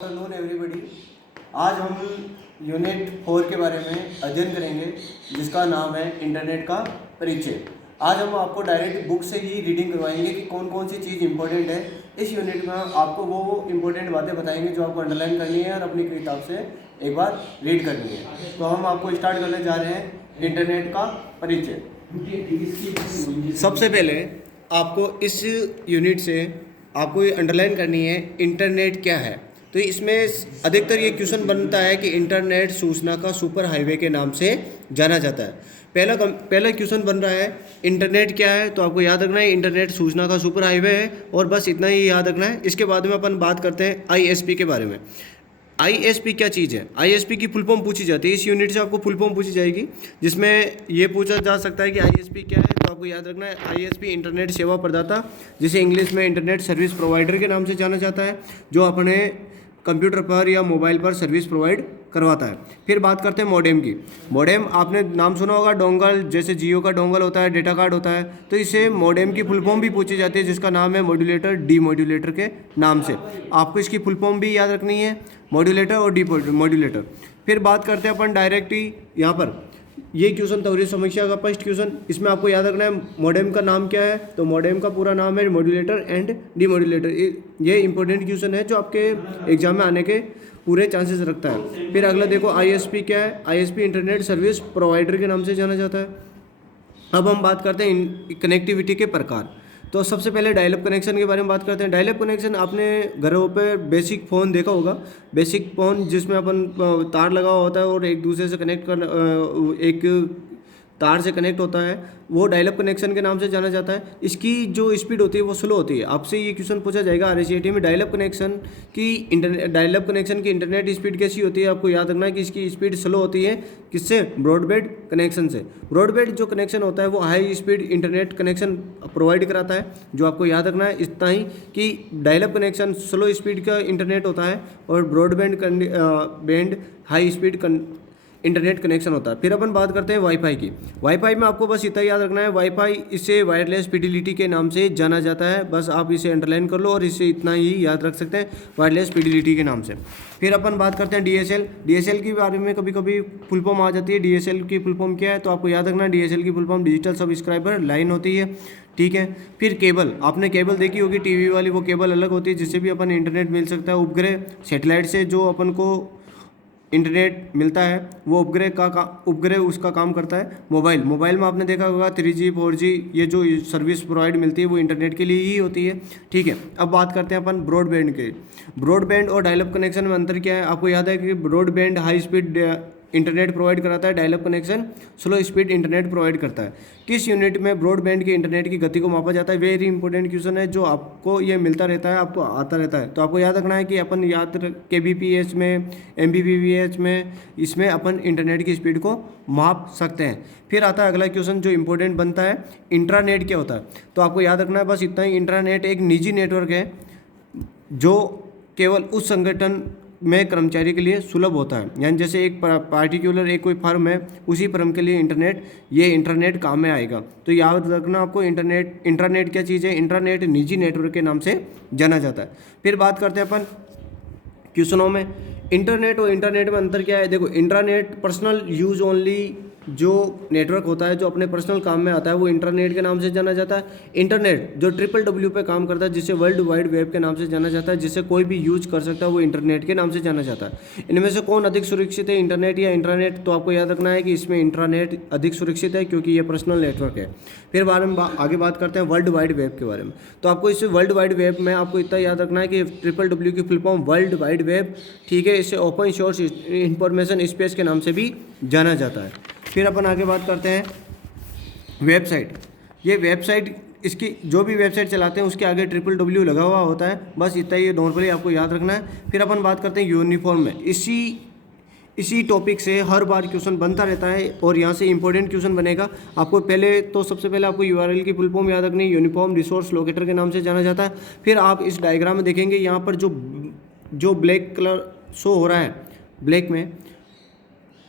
Afternoon everybody. आज हम unit 4 के बारे में अध्ययन करेंगे जिसका नाम है इंटरनेट का परिचय। आज हम आपको डायरेक्ट बुक से ही रीडिंग करवाएंगे कि कौन कौन सी चीज़ इंपॉर्टेंट है। इस यूनिट में आपको वो इंपॉर्टेंट बातें बताएंगे जो आपको अंडरलाइन करनी है और अपनी किताब से एक बार रीड करनी है। तो हम आपको स्टार्ट करने जा रहे हैं इंटरनेट का परिचय। सबसे पहले आपको इस यूनिट से आपको ये अंडरलाइन करनी है इंटरनेट क्या है। तो इसमें अधिकतर ये क्वेश्चन बनता है कि इंटरनेट सूचना का सुपर हाईवे के नाम से जाना जाता है। पहला क्वेश्चन बन रहा है इंटरनेट क्या है, तो आपको याद रखना है इंटरनेट सूचना का सुपर हाईवे है और बस इतना ही याद रखना है। इसके बाद में अपन बात करते हैं आईएसपी के बारे में। आईएसपी क्या चीज़ है? आईएसपी की फुल फॉर्म पूछी जाती है। इस यूनिट से आपको फुल फॉर्म पूछी जाएगी जिसमें ये पूछा जा सकता है कि आईएसपी क्या है। तो आपको याद रखना है आईएसपी इंटरनेट सेवा प्रदाता, जिसे इंग्लिश में इंटरनेट सर्विस प्रोवाइडर के नाम से जाना जाता है, जो अपने कंप्यूटर पर या मोबाइल पर सर्विस प्रोवाइड करवाता है। फिर बात करते हैं मॉडेम की। मॉडेम आपने नाम सुना होगा, डोंगल, जैसे जियो का डोंगल होता है, डेटा कार्ड होता है, तो इसे मॉडेम की फुल फॉर्म भी पूछी जाती है जिसका नाम है मॉड्यूलेटर, डी मॉड्यूलेटर के नाम से। आपको इसकी फुल फॉर्म भी याद रखनी है, मॉड्यूलेटर और डी मॉड्यूलेटर। फिर बात करते हैं अपन डायरेक्ट ही यहाँ पर, ये क्वेश्चन त्वरित समीक्षा का फर्स्ट क्वेश्चन। इसमें आपको याद रखना है मॉडेम का नाम क्या है, तो मॉडेम का पूरा नाम है मॉड्यूलेटर एंड डीमॉड्यूलेटर। ये इंपॉर्टेंट क्वेश्चन है जो आपके एग्जाम में आने के पूरे चांसेस रखता है। फिर अगला देखो आईएसपी क्या है। आईएसपी इंटरनेट सर्विस प्रोवाइडर के नाम से जाना जाता है। अब हम बात करते हैं कनेक्टिविटी के प्रकार। तो सबसे पहले डायलअप कनेक्शन के बारे में बात करते हैं। डायलअप कनेक्शन आपने घरों पे बेसिक फ़ोन देखा होगा, बेसिक फ़ोन जिसमें अपन तार लगा हुआ होता है और एक दूसरे से कनेक्ट कर एक तार से कनेक्ट होता है, वो डायलअप कनेक्शन के नाम से जाना जाता है। इसकी जो स्पीड होती है वो स्लो होती है। आपसे ये क्वेश्चन पूछा जाएगा आरएससीआईटी में, डायलअप कनेक्शन की इंटरनेट स्पीड कैसी होती है। आपको याद रखना है कि इसकी स्पीड स्लो होती है। किससे? ब्रॉडबैंड कनेक्शन से। ब्रॉडबैंड जो कनेक्शन होता है वो high speed internet connection provide कराता है। जो आपको याद रखना है इतना ही कि डायलअप कनेक्शन स्लो स्पीड का इंटरनेट होता है और broadband high speed internet connection होता है। फिर अपन बात करते हैं वाईफाई की। वाईफाई में आपको बस इतना याद रखना है, वाईफाई इसे वायरलेस फिडिलिटी के नाम से जाना जाता है। बस आप इसे अंडरलाइन कर लो और इसे इतना ही याद रख सकते हैं, वायरलेस फिडिलिटी के नाम से। फिर अपन बात करते हैं डीएसएल। डीएसएल के बारे में कभी कभी फुल फॉर्म आ जाती है। डीएसएल की फुल फॉर्म क्या है, तो आपको याद रखना है डीएसएल की full form digital subscriber line होती है। ठीक है। फिर केबल, आपने केबल देखी होगी टीवी वाली, वो केबल अलग होती है जिससे भी अपन इंटरनेट मिल सकता है। उपग्रह, सैटेलाइट से जो अपन को इंटरनेट मिलता है वो उपग्रह उसका काम करता है। मोबाइल में आपने देखा होगा 3G 4G ये जो सर्विस प्रोवाइड मिलती है वो इंटरनेट के लिए ही होती है। ठीक है। अब बात करते हैं अपन ब्रॉडबैंड के। ब्रॉडबैंड और डायलअप कनेक्शन में अंतर क्या है? आपको याद है कि broadband high speed internet provide कराता है, dial-up connection slow speed internet provide करता है। किस यूनिट में ब्रॉडबैंड के इंटरनेट की गति को मापा जाता है? वेरी इंपॉर्टेंट क्वेश्चन है जो आपको ये मिलता रहता है, आपको आता रहता है। तो आपको याद रखना है कि अपन kbps में, mbps में, इसमें अपन इंटरनेट की स्पीड को माप सकते हैं। फिर आता है अगला क्वेश्चन जो इंपॉर्टेंट बनता है, इंट्रानेट क्या होता है? तो आपको याद रखना है बस इतना ही, इंट्रानेट एक निजी नेटवर्क है जो केवल उस संगठन में कर्मचारी के लिए सुलभ होता है। यानी जैसे एक पार्टिकुलर एक कोई फर्म है, उसी फर्म के लिए इंटरनेट काम में आएगा। तो याद रखना आपको इंट्रानेट क्या चीज़ है? इंट्रानेट निजी नेटवर्क के नाम से जाना जाता है। फिर बात करते हैं अपन क्वेश्चनों में, इंटरनेट और इंटरनेट में अंतर क्या है। देखो, इंटरनेट पर्सनल यूज ओनली जो नेटवर्क होता है जो अपने पर्सनल काम में आता है वो इंटरनेट के नाम से जाना जाता है। इंटरनेट जो WWW पे काम करता है जिसे वर्ल्ड वाइड वेब के नाम से जाना जाता है, जिसे कोई भी यूज कर सकता है, वो इंटरनेट के नाम से जाना जाता है। इनमें से कौन अधिक सुरक्षित है, इंटरनेट या इंटरनेट? तो आपको याद रखना है कि इसमें इंटरनेट अधिक सुरक्षित है क्योंकि ये पर्सनल नेटवर्क है। फिर बारे में आगे बात करते हैं वर्ल्ड वाइड वेब के बारे में। तो आपको इस वर्ल्ड वाइड वेब में आपको इतना याद रखना है कि WWW की full form world wide web. ठीक है। इसे ओपन सोर्स इंफॉर्मेशन स्पेस के नाम से भी जाना जाता है। फिर अपन आगे बात करते हैं वेबसाइट। ये वेबसाइट, इसकी जो भी वेबसाइट चलाते हैं उसके आगे WWW लगा हुआ होता है, बस इतना ही नॉर्मली आपको याद रखना है। फिर अपन बात करते हैं यूनिफॉर्म में। इसी टॉपिक से हर बार क्वेश्चन बनता रहता है और यहाँ से इंपॉर्टेंट क्वेश्चन बनेगा। आपको सबसे पहले आपको URL की फुल फॉर्म याद रखनी है, यूनिफॉर्म रिसोर्स लोकेटर के नाम से जाना जाता है। फिर आप इस डायग्राम में देखेंगे यहाँ पर जो ब्लैक कलर शो हो रहा है, ब्लैक में,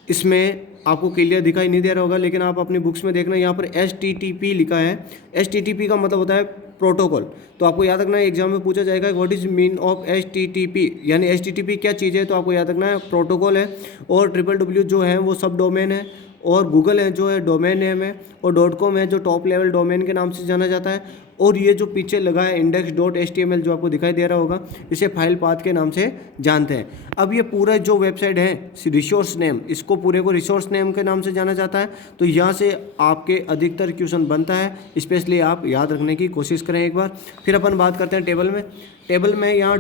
इसमें आपको क्लियर दिखाई नहीं दे रहा होगा, लेकिन आप अपनी बुक्स में देखना यहाँ पर HTTP लिखा है। HTTP का मतलब होता है प्रोटोकॉल। तो आपको याद रखना है एग्जाम में पूछा जाएगा what is mean of HTTP, यानी HTTP क्या चीज़ है, तो आपको याद रखना है प्रोटोकॉल है। और www जो है वो सब डोमेन है, और गूगल है जो है डोमेन नेम है, और .com है जो टॉप लेवल डोमेन के नाम से जाना जाता है। और ये जो पीछे लगा है index.html जो आपको दिखाई दे रहा होगा, इसे फाइल पाथ के नाम से जानते हैं। अब ये पूरा जो वेबसाइट है रिसोर्स नेम, इसको पूरे को रिसोर्स नेम के नाम से जाना जाता है। तो यहाँ से आपके अधिकतर क्वेश्चन बनता है, स्पेशली आप याद रखने की कोशिश करें एक बार। फिर अपन बात करते हैं टेबल में यहाँ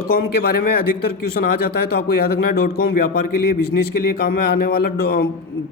.com के बारे में अधिकतर क्वेश्चन आ जाता है। तो आपको याद रखना है .com व्यापार के लिए, बिजनेस के लिए काम में आने वाला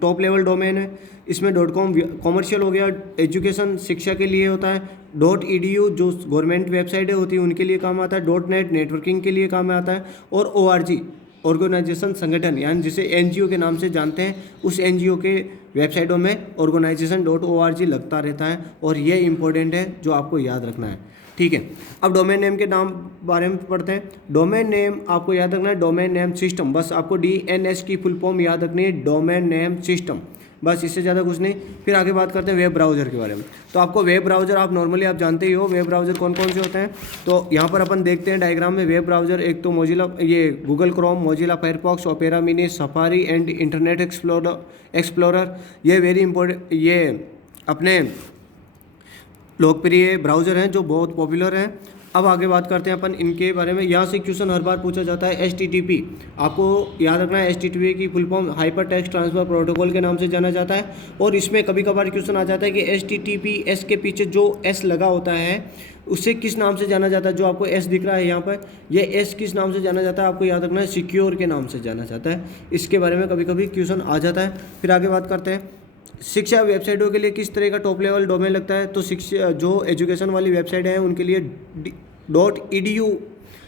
टॉप लेवल डोमेन है। इसमें .com कॉमर्शियल हो गया, एजुकेशन शिक्षा के लिए होता है। .edu जो गवर्नमेंट वेबसाइटें होती हैं उनके लिए काम आता है। .net नेटवर्किंग के लिए काम में आता है। और org ऑर्गेनाइजेशन संगठन, यानी जिसे NGO के नाम से जानते हैं, उस NGO के वेबसाइटों में organization.org लगता रहता है। और ये इंपॉर्टेंट है जो आपको याद रखना है, ठीक है। अब डोमेन नेम के नाम बारे में पढ़ते हैं। डोमेन नेम आपको याद रखना है डोमेन नेम सिस्टम, बस आपको DNS की फुल फॉर्म याद रखनी है, डोमेन नेम सिस्टम, बस इससे ज़्यादा कुछ नहीं। फिर आगे बात करते हैं वेब ब्राउज़र के बारे में। तो आपको वेब ब्राउज़र आप नॉर्मली आप जानते ही हो वेब ब्राउज़र कौन कौन से होते हैं। तो यहाँ पर अपन देखते हैं डायग्राम में वेब ब्राउज़र, एक तो मोजिला, ये Google Chrome, Mozilla Firefox, opera mini, safari and internet explorer. ये वेरी इंपॉर्टेंट, ये अपने लोकप्रिय ब्राउज़र हैं जो बहुत पॉपुलर हैं। अब आगे बात करते हैं अपन इनके बारे में। यहाँ से क्वेश्चन हर बार पूछा जाता है HTTP, आपको याद रखना है HTTP की full form hyper text transfer protocol के नाम से जाना जाता है। और इसमें कभी कभार क्वेश्चन आ जाता है कि HTTPS के पीछे जो S लगा होता है उससे किस नाम से जाना जाता है। जो आपको S दिख रहा है यहाँ पर, ये S किस नाम से जाना जाता है, आपको याद रखना है सिक्योर के नाम से जाना जाता है। इसके बारे में कभी कभी क्वेश्चन आ जाता है। फिर आगे बात करते हैं शिक्षा वेबसाइटों के लिए किस तरह का टॉप लेवल डोमेन लगता है। तो शिक्षा जो एजुकेशन वाली वेबसाइट है उनके लिए .edu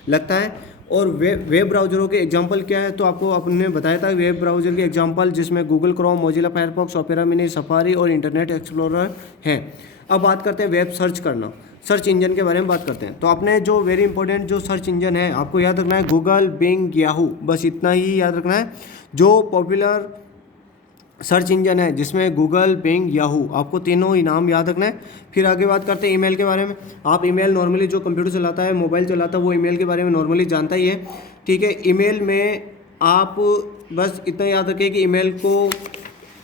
लगता है। और वेब ब्राउज़रों के एग्जांपल क्या है, तो आपको आपने बताया था वेब ब्राउज़र के एग्जांपल जिसमें Google Chrome, Mozilla Firefox, opera mini, safari और इंटरनेट एक्सप्लोरर हैं। अब बात करते हैं वेब सर्च करना, सर्च इंजन के बारे में बात करते हैं। तो आपने जो वेरी इंपॉर्टेंट जो सर्च इंजन है आपको याद रखना है गूगल, बिंग, याहू, बस इतना ही याद रखना है। जो पॉपुलर सर्च इंजन है जिसमें गूगल, बिंग, याहू, आपको तीनों ही नाम याद रखना है। फिर आगे बात करते हैं ईमेल के बारे में। आप ईमेल नॉर्मली जो कंप्यूटर चलाता है, मोबाइल चलाता है, वो ईमेल के बारे में नॉर्मली जानता ही है, ठीक है। ईमेल में आप बस इतना याद रखें कि ईमेल को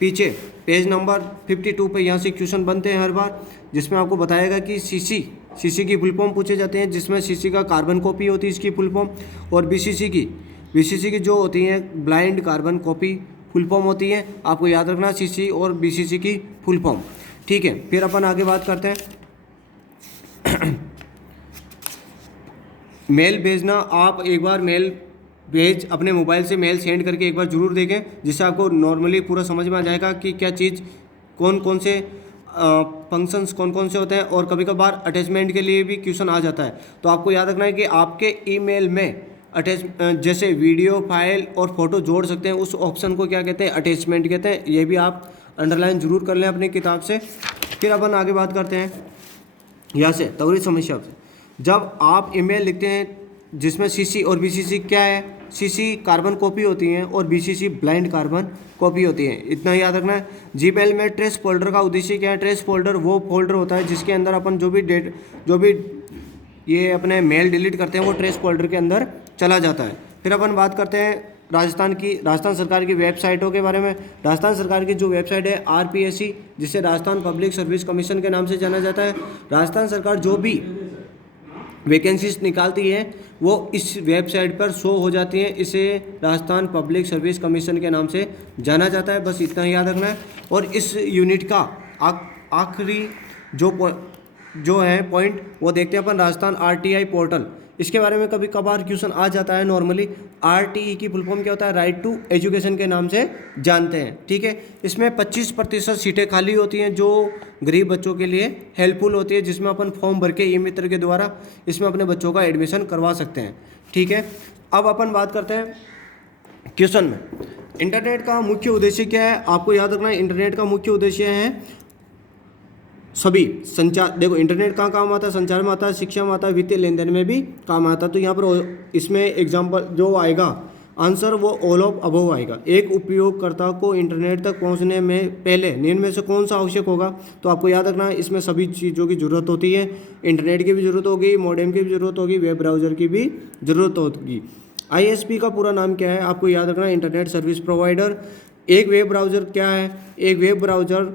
पीछे पेज नंबर 52 पे यहाँ से क्वेश्चन बनते हैं हर बार, जिसमें आपको बताएगा कि CC की फुल फॉर्म पूछे जाते हैं, जिसमें CC का कार्बन कॉपी होती है इसकी फुल फॉर्म। और BCC की जो होती है blind carbon copy full form होती है। आपको याद रखना CC और BCC की फुल फॉर्म, ठीक है। फिर अपन आगे बात करते हैं मेल भेजना। आप एक बार अपने मोबाइल से मेल सेंड करके एक बार ज़रूर देखें, जिससे आपको नॉर्मली पूरा समझ में आ जाएगा कि क्या चीज़ कौन कौन से फंक्शंस कौन कौन से होते हैं। और कभी कभार अटैचमेंट के लिए भी क्वेश्चन आ जाता है। तो आपको याद रखना है कि आपके ईमेल में जैसे वीडियो, फाइल और फोटो जोड़ सकते हैं, उस ऑप्शन को क्या कहते हैं, अटैचमेंट कहते हैं। ये भी आप अंडरलाइन जरूर कर लें अपनी किताब से। फिर अपन आगे बात करते हैं यहाँ से त्वरित समस्या से। जब आप ईमेल लिखते हैं जिसमें CC और BCC क्या है, CC कार्बन कॉपी होती हैं और BCC ब्लाइंड कार्बन कॉपी होती है, इतना याद रखना है। जीमेल में ट्रेस फोल्डर का उद्देश्य क्या है। ट्रेस फोल्डर वो फोल्डर होता है जिसके अंदर अपन जो भी ये अपने मेल डिलीट करते हैं वो ट्रेस फोल्डर के अंदर चला जाता है। फिर अपन बात करते हैं राजस्थान सरकार की वेबसाइटों के बारे में। राजस्थान सरकार की जो वेबसाइट है RPSC, जिसे राजस्थान पब्लिक सर्विस कमीशन के नाम से जाना जाता है। राजस्थान सरकार जो भी वैकेंसीज निकालती है वो इस वेबसाइट पर शो हो जाती हैं, इसे राजस्थान पब्लिक सर्विस कमीशन के नाम से जाना जाता है, बस इतना याद रखना है। और इस यूनिट का आखिरी जो है पॉइंट वो देखते हैं अपन राजस्थान RTI पोर्टल। इसके बारे में कभी कभार क्वेश्चन आ जाता है। नॉर्मली RTE की फुल फॉर्म क्या होता है, राइट टू एजुकेशन के नाम से जानते हैं, ठीक है। इसमें 25% सीटें खाली होती हैं जो गरीब बच्चों के लिए हेल्पफुल होती है, जिसमें अपन फॉर्म भर के ई-मित्र के द्वारा इसमें अपने बच्चों का एडमिशन करवा सकते हैं, ठीक है। अब अपन बात करते हैं क्वेश्चन में इंटरनेट का मुख्य उद्देश्य क्या है। आपको याद रखना है इंटरनेट का मुख्य उद्देश्य है सभी संचार। देखो इंटरनेट कहाँ काम आता है, संचार में आता है, शिक्षा में आता है, वित्तीय लेन देन में भी काम आता है। तो यहाँ पर इसमें एग्जाम्पल जो आएगा आंसर वो ऑल ऑफ अबव आएगा। एक उपयोगकर्ता को इंटरनेट तक पहुंचने में पहले निम्न में से कौन सा आवश्यक होगा? तो आपको याद रखना है इसमें सभी चीज़ों की ज़रूरत होती है। इंटरनेट की भी ज़रूरत होगी, मॉडेम की भी ज़रूरत होगी, वेब ब्राउज़र की भी ज़रूरत होगी। ISP का पूरा नाम क्या है? आपको याद रखना है इंटरनेट सर्विस प्रोवाइडर। एक वेब ब्राउज़र क्या है? एक web browser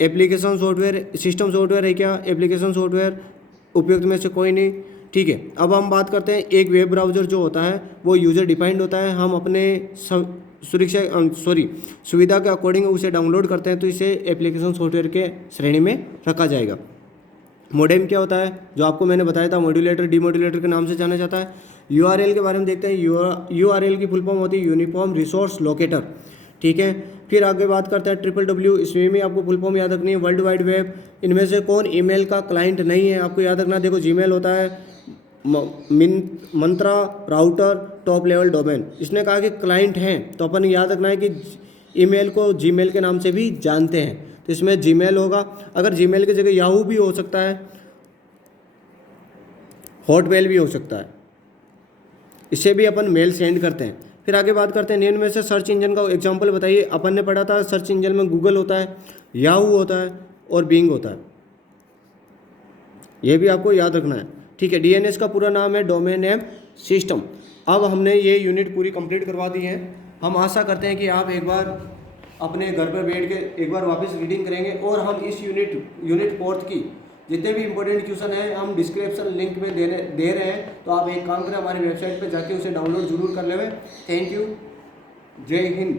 application software, system software है क्या? एप्लीकेशन सॉफ्टवेयर उपयुक्त में से कोई नहीं। ठीक है, अब हम बात करते हैं एक वेब ब्राउज़र जो होता है वो यूज़र डिफाइंड होता है। हम अपने सुविधा के अकॉर्डिंग उसे डाउनलोड करते हैं, तो इसे एप्लीकेशन सॉफ्टवेयर के श्रेणी में रखा जाएगा। मॉडेम क्या होता है? जो आपको मैंने बताया था, मॉड्यूलेटर डीमॉड्यूलेटर के नाम से जाना जाता है। URL के बारे में देखते हैं। URL की फुल फॉर्म होती है यूनिफॉर्म रिसोर्स लोकेटर। ठीक है, फिर आगे बात करते हैं WWW। इसमें भी आपको फुल फॉर्म याद रखनी है, वर्ल्ड वाइड वेब। इनमें से कौन ईमेल का क्लाइंट नहीं है? आपको याद रखना, देखो जीमेल होता है, मंत्रा राउटर, टॉप लेवल डोमेन। इसने कहा कि क्लाइंट हैं, तो अपन याद रखना है कि ईमेल को जीमेल के नाम से भी जानते हैं, तो इसमें जीमेल होगा। अगर जीमेल की जगह याहू भी हो सकता है, हॉटमेल भी हो सकता है, इससे भी अपन मेल सेंड करते हैं। फिर आगे बात करते हैं निम्न में से सर्च इंजन का एग्जांपल बताइए। अपन ने पढ़ा था सर्च इंजन में गूगल होता है, याहू होता है और बिंग होता है, ये भी आपको याद रखना है। ठीक है, DNS का पूरा नाम है डोमेन नेम सिस्टम। अब हमने ये यूनिट पूरी कंप्लीट करवा दी है। हम आशा करते हैं कि आप एक बार अपने घर पर बैठ के एक बार वापस रीडिंग करेंगे, और हम इस यूनिट 4 की जितने भी इंपॉर्टेंट क्वेश्चन हैं हम डिस्क्रिप्शन लिंक में दे रहे हैं, तो आप एक काम करें हमारी वेबसाइट पर जाके उसे डाउनलोड जरूर कर लें। थैंक यू, जय हिंद।